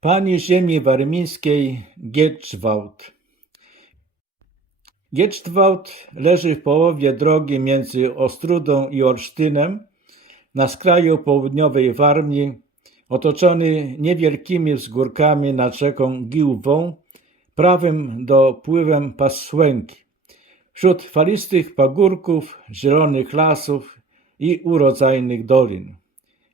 Pani ziemi warmińskiej Gieczwałd Gieczwałd leży w połowie drogi między Ostrudą i Olsztynem, na skraju południowej Warmii, otoczony niewielkimi wzgórkami nad rzeką Giłwą, prawym dopływem Pasłęki, wśród falistych pagórków, zielonych lasów i urodzajnych dolin.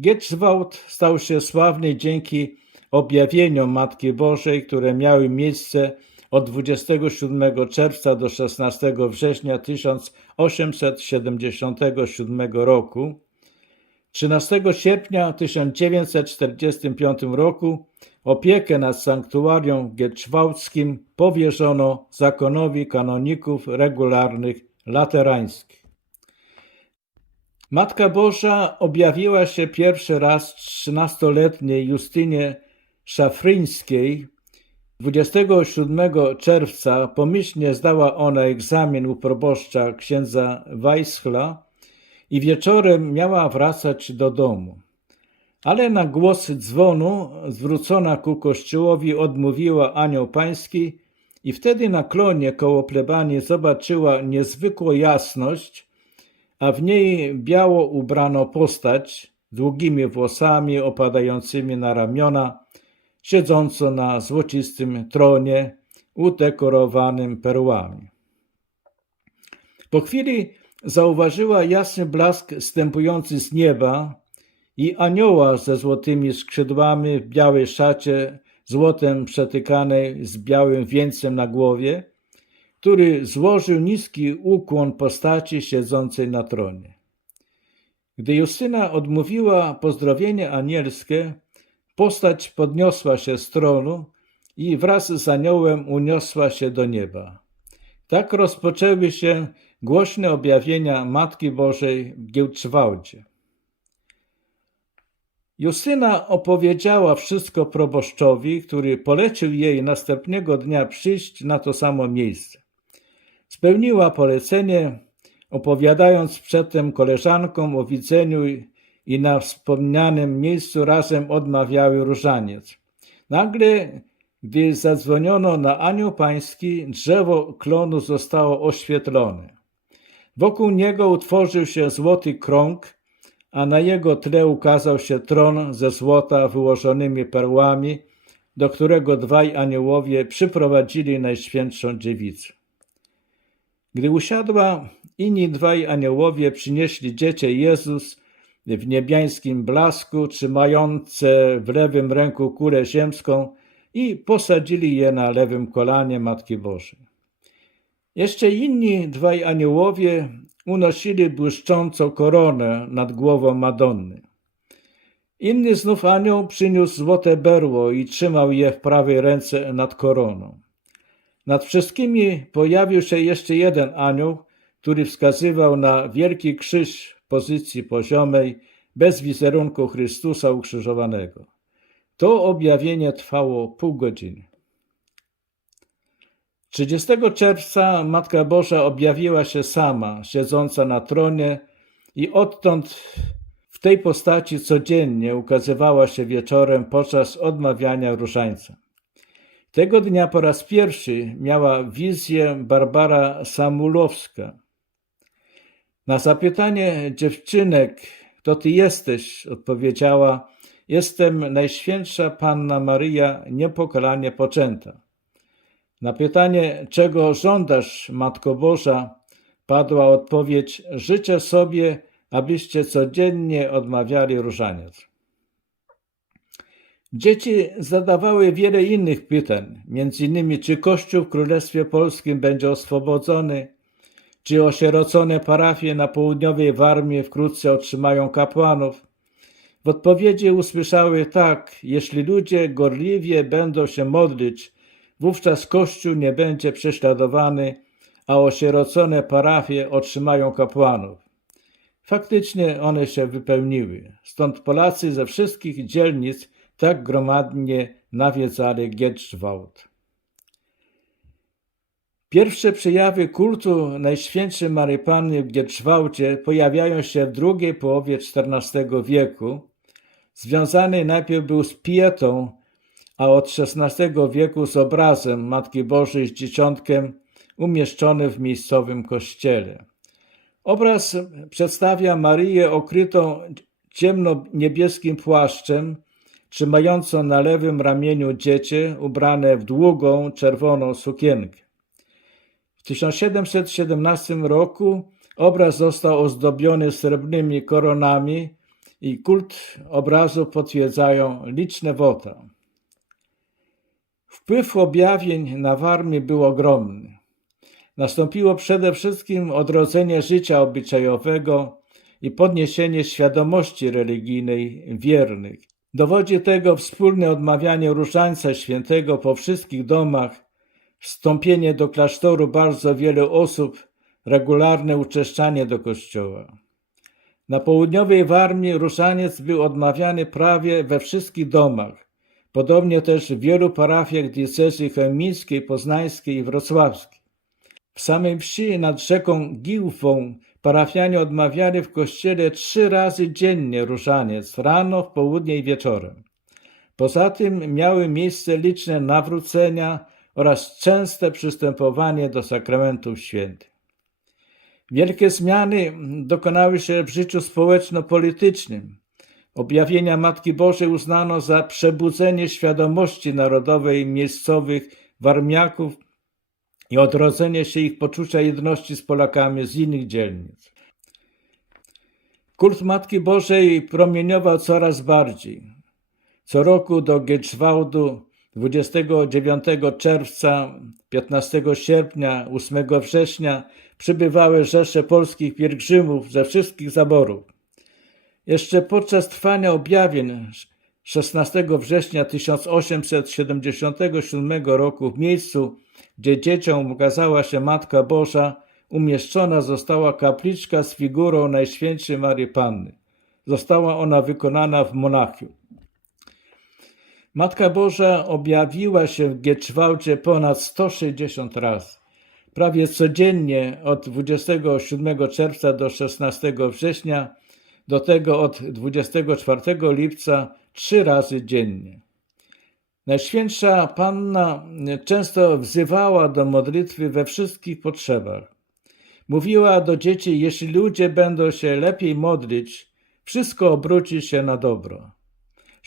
Gieczwałd stał się sławny dzięki objawieniom Matki Bożej, które miały miejsce od 27 czerwca do 16 września 1877 roku. 13 sierpnia 1945 roku opiekę nad sanktuarium gieczwałdzkim powierzono zakonowi kanoników regularnych laterańskich. Matka Boża objawiła się pierwszy raz trzynastoletniej Justynie Szafryńskiej. 27 czerwca pomyślnie zdała ona egzamin u proboszcza księdza Weischla i wieczorem miała wracać do domu. Ale na głos dzwonu zwrócona ku kościołowi odmówiła anioł pański i wtedy na klonie koło plebanii zobaczyła niezwykłą jasność, a w niej biało ubrano postać, długimi włosami opadającymi na ramiona, siedząco na złocistym tronie udekorowanym perłami. Po chwili zauważyła jasny blask stępujący z nieba i anioła ze złotymi skrzydłami w białej szacie, złotem przetykanej z białym wieńcem na głowie, który złożył niski ukłon postaci siedzącej na tronie. Gdy Justyna odmówiła pozdrowienie anielskie, postać podniosła się z tronu i wraz z aniołem uniosła się do nieba. Tak rozpoczęły się głośne objawienia Matki Bożej w Giełczwałdzie. Justyna opowiedziała wszystko proboszczowi, który polecił jej następnego dnia przyjść na to samo miejsce. Spełniła polecenie, opowiadając przedtem koleżankom o widzeniu i na wspomnianym miejscu razem odmawiały różaniec. Nagle, gdy zadzwoniono na anioł pański, drzewo klonu zostało oświetlone. Wokół niego utworzył się złoty krąg, a na jego tle ukazał się tron ze złota wyłożonymi perłami, do którego dwaj aniołowie przyprowadzili Najświętszą Dziewicę. Gdy usiadła, inni dwaj aniołowie przynieśli dziecię Jezus w niebiańskim blasku, trzymające w lewym ręku kulę ziemską i posadzili je na lewym kolanie Matki Bożej. Jeszcze inni dwaj aniołowie unosili błyszczącą koronę nad głową Madonny. Inny znów anioł przyniósł złote berło i trzymał je w prawej ręce nad koroną. Nad wszystkimi pojawił się jeszcze jeden anioł, który wskazywał na wielki krzyż pozycji poziomej, bez wizerunku Chrystusa ukrzyżowanego. To objawienie trwało pół godziny. 30 czerwca Matka Boża objawiła się sama, siedząca na tronie i odtąd w tej postaci codziennie ukazywała się wieczorem podczas odmawiania różańca. Tego dnia po raz pierwszy miała wizję Barbara Samulowska. Na zapytanie dziewczynek, kto ty jesteś, odpowiedziała, jestem Najświętsza Panna Maryja niepokalanie poczęta. Na pytanie, czego żądasz, Matko Boża, padła odpowiedź: Życzę sobie, abyście codziennie odmawiali różaniec. Dzieci zadawały wiele innych pytań, innymi czy Kościół w Królestwie Polskim będzie oswobodzony, czy osierocone parafie na południowej Warmii wkrótce otrzymają kapłanów. W odpowiedzi usłyszały tak, jeśli ludzie gorliwie będą się modlić, wówczas Kościół nie będzie prześladowany, a osierocone parafie otrzymają kapłanów. Faktycznie one się wypełniły, stąd Polacy ze wszystkich dzielnic tak gromadnie nawiedzali Gieczwałd. Pierwsze przejawy kultu Najświętszej Maryi Panny w Gieczwałdzie pojawiają się w drugiej połowie XIV wieku. Związany najpierw był z pietą, a od XVI wieku z obrazem Matki Bożej z Dzieciątkiem umieszczony w miejscowym kościele. Obraz przedstawia Marię okrytą ciemno-niebieskim płaszczem, trzymającą na lewym ramieniu dziecię ubrane w długą czerwoną sukienkę. W 1717 roku obraz został ozdobiony srebrnymi koronami i kult obrazu potwierdzają liczne wota. Wpływ objawień na Warmię był ogromny. Nastąpiło przede wszystkim odrodzenie życia obyczajowego i podniesienie świadomości religijnej wiernych. Dowodzi tego wspólne odmawianie różańca świętego po wszystkich domach, wstąpienie do klasztoru bardzo wielu osób, regularne uczeszczanie do kościoła. Na południowej Warmii różaniec był odmawiany prawie we wszystkich domach, podobnie też w wielu parafiach diecezji chemińskiej, poznańskiej i wrocławskiej. W samej wsi nad rzeką Giłwą parafianie odmawiali w kościele trzy razy dziennie różaniec, rano, w południe i wieczorem. Poza tym miały miejsce liczne nawrócenia oraz częste przystępowanie do sakramentów świętych. Wielkie zmiany dokonały się w życiu społeczno-politycznym. Objawienia Matki Bożej uznano za przebudzenie świadomości narodowej miejscowych warmiaków i odrodzenie się ich poczucia jedności z Polakami z innych dzielnic. Kult Matki Bożej promieniował coraz bardziej. Co roku do Gieczwałdu 29 czerwca, 15 sierpnia, 8 września przybywały rzesze polskich pielgrzymów ze wszystkich zaborów. Jeszcze podczas trwania objawień 16 września 1877 roku w miejscu, gdzie dzieciom ukazała się Matka Boża, umieszczona została kapliczka z figurą Najświętszej Marii Panny. Została ona wykonana w Monachium. Matka Boża objawiła się w Gieczwałdzie ponad 160 razy. Prawie codziennie od 27 czerwca do 16 września, do tego od 24 lipca trzy razy dziennie. Najświętsza Panna często wzywała do modlitwy we wszystkich potrzebach. Mówiła do dzieci, jeśli ludzie będą się lepiej modlić, wszystko obróci się na dobro.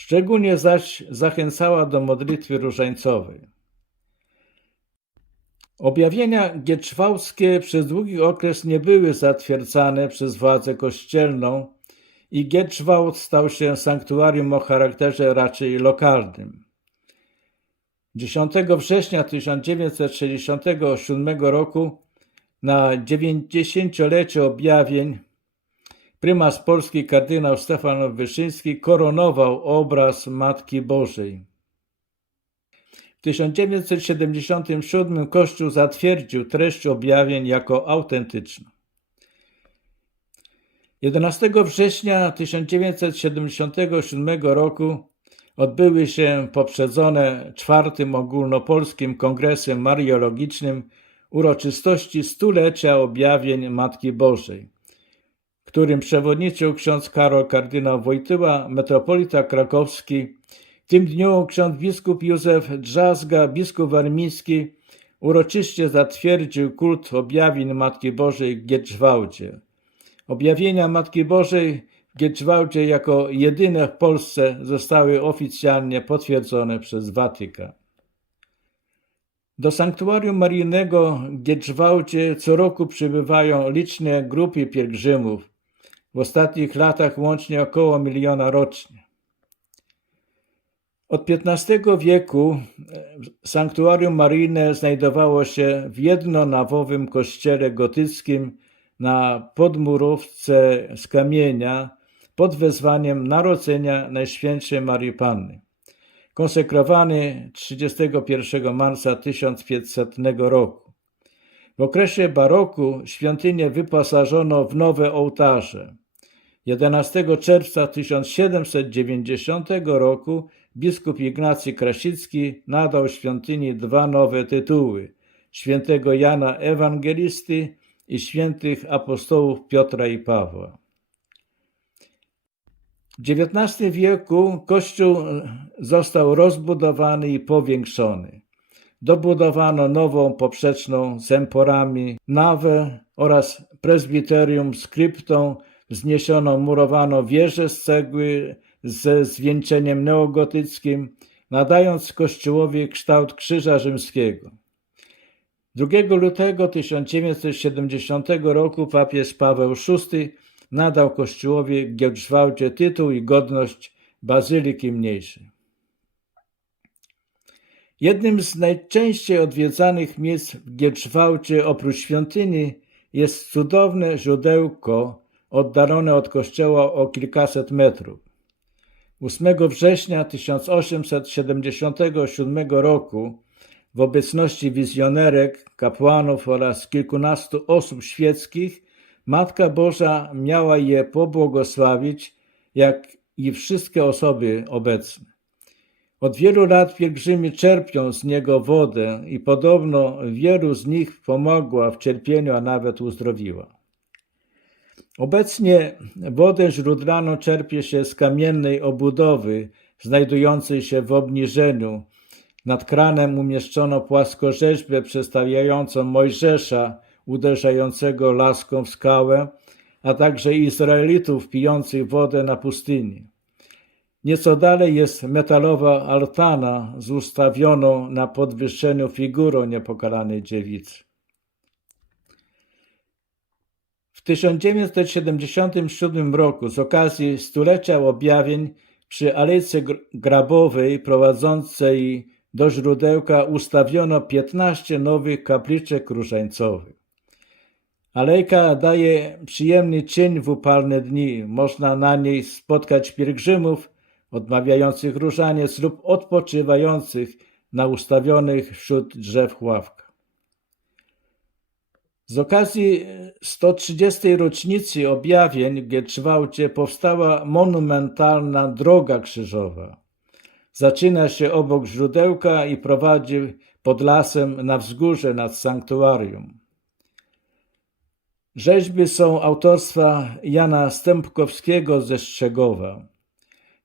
Szczególnie zaś zachęcała do modlitwy różańcowej. Objawienia gieczwałskie przez długi okres nie były zatwierdzane przez władzę kościelną i Gieczwałd stał się sanktuarium o charakterze raczej lokalnym. 10 września 1967 roku na 90-lecie objawień prymas polski kardynał Stefan Wyszyński koronował obraz Matki Bożej. W 1977 Kościół zatwierdził treść objawień jako autentyczną. 11 września 1977 roku odbyły się poprzedzone czwartym ogólnopolskim kongresem mariologicznym uroczystości stulecia objawień Matki Bożej, którym przewodniczył ksiądz Karol kardynał Wojtyła, metropolita krakowski. W tym dniu ksiądz biskup Józef Drzazga, biskup warmiński, uroczyście zatwierdził kult objawień Matki Bożej w Gieczwałdzie. Objawienia Matki Bożej w Gieczwałdzie jako jedyne w Polsce zostały oficjalnie potwierdzone przez Watykan. Do sanktuarium maryjnego w Gieczwałdzie co roku przybywają liczne grupy pielgrzymów. W ostatnich latach łącznie około miliona rocznie. Od XV wieku sanktuarium maryjne znajdowało się w jednonawowym kościele gotyckim na podmurówce z kamienia pod wezwaniem Narodzenia Najświętszej Marii Panny, konsekrowany 31 marca 1500 roku. W okresie baroku świątynię wyposażono w nowe ołtarze. 11 czerwca 1790 roku biskup Ignacy Krasicki nadał świątyni dwa nowe tytuły: świętego Jana Ewangelisty i świętych apostołów Piotra i Pawła. W XIX wieku kościół został rozbudowany i powiększony. Dobudowano nową poprzeczną z emporami, nawę oraz prezbiterium z kryptą, wzniesiono murowaną wieżę z cegły ze zwieńczeniem neogotyckim, nadając kościołowi kształt krzyża rzymskiego. 2 lutego 1970 roku papież Paweł VI nadał kościołowi w Gietrzwałcie tytuł i godność Bazyliki Mniejszej. Jednym z najczęściej odwiedzanych miejsc w Gietrzwałcie oprócz świątyni jest cudowne źródełko oddalone od kościoła o kilkaset metrów. 8 września 1877 roku w obecności wizjonerek, kapłanów oraz kilkunastu osób świeckich Matka Boża miała je pobłogosławić, jak i wszystkie osoby obecne. Od wielu lat pielgrzymi czerpią z niego wodę i podobno wielu z nich pomogła w cierpieniu, a nawet uzdrowiła. Obecnie wodę źródlaną czerpie się z kamiennej obudowy znajdującej się w obniżeniu. Nad kranem umieszczono płaskorzeźbę przedstawiającą Mojżesza uderzającego laską w skałę, a także Izraelitów pijących wodę na pustyni. Nieco dalej jest metalowa altana z ustawioną na podwyższeniu figurą niepokalanej dziewicy. W 1977 roku z okazji stulecia objawień przy Alejce Grabowej prowadzącej do źródełka ustawiono 15 nowych kapliczek różańcowych. Alejka daje przyjemny cień w upalne dni. Można na niej spotkać pielgrzymów odmawiających różaniec lub odpoczywających na ustawionych wśród drzew ławkach. Z okazji 130. rocznicy objawień w Gietrzwałcie powstała monumentalna droga krzyżowa. Zaczyna się obok źródełka i prowadzi pod lasem na wzgórze nad sanktuarium. Rzeźby są autorstwa Jana Stępkowskiego ze Strzegowa.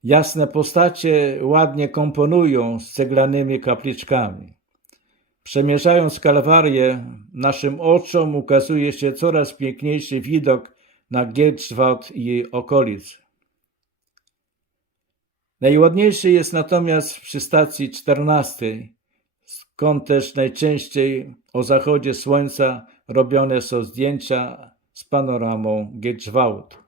Jasne postacie ładnie komponują z ceglanymi kapliczkami. Przemierzając Kalwarię, naszym oczom ukazuje się coraz piękniejszy widok na Gierczwald i jej okolice. Najładniejszy jest natomiast przy stacji 14, skąd też najczęściej o zachodzie słońca robione są zdjęcia z panoramą Gietrzwałd.